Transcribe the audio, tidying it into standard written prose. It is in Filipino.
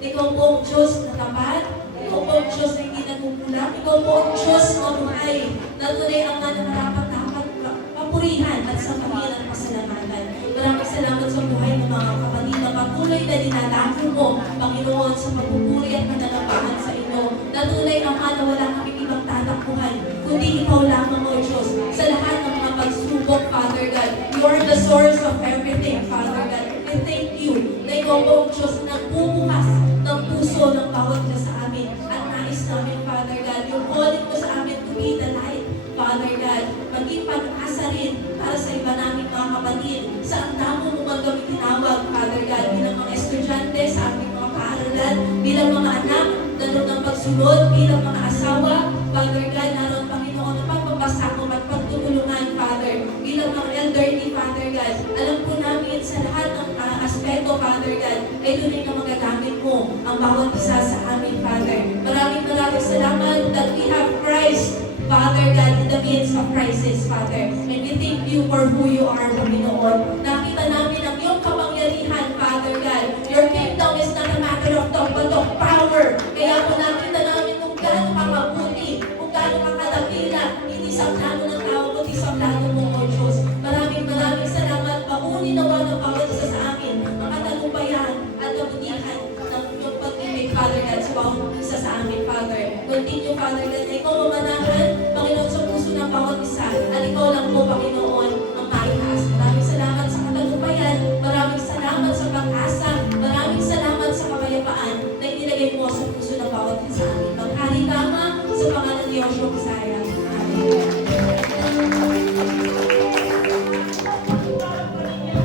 Ikaw po ang Diyos na tapat. Ikaw po ang Diyos na hindi nagkukulang. Ikaw po ang Diyos na buhay. Na tunay ang mga dapat papurihan at sa pamilang pasalamatan. Maraming salamat sa buhay ng mga kapatid na patuloy na dinalako mo, Panginoon, sa pagpupuri at pananampahan sa inyo. Na tunay ang na wala kami ibang tatakbuhan, kundi ikaw lamang, O Diyos, sa lahat ng mga pagsubok, Father God. You are the source of everything, Father God. We thank you na ikaw po ang Diyos na bumukas ng puso ng bawat isa sa amin. At nais namin, Father God, yung calling mo sa amin to be the light, Father God. Maging pag-asa rin para sa iba namin mga kapatid. Sa ang damo mo man kami tinawag, Father God, bilang mga estudyante sa aming mga paaralan, bilang mga anak, naroon ng pagsunod, bilang mga asawa, Father God, naroon, Panginoon, na pagpapasakop at pagtutulungan, Father, bilang mga elderly, Father God. Alam po namin sa lahat ng aspeto, Father God, ay tunay na magagamit mo ang bawat isa sa amin, Father. Maraming salamat that we have Christ, Father God, in the midst of crisis, Father. And we thank you for who you are, Panginoon. Nakita namin ang iyong kapangyarihan, Father God. Your kingdom is not a matter of talk, but of power. Kaya po nakita namin kung gaano ka mabuti, kung gaano ka kadakila, hindi sa plano ng tao, kundi sa plano mo, O Diyos. Maraming salamat. Pauni nawa ng bawat isa sa amin, ang katagumpayan at kabutihan ng iyong pag-ibig, Father God, sa bawat isa sa amin, Father. Continue, Father God, na ikaw mamanahan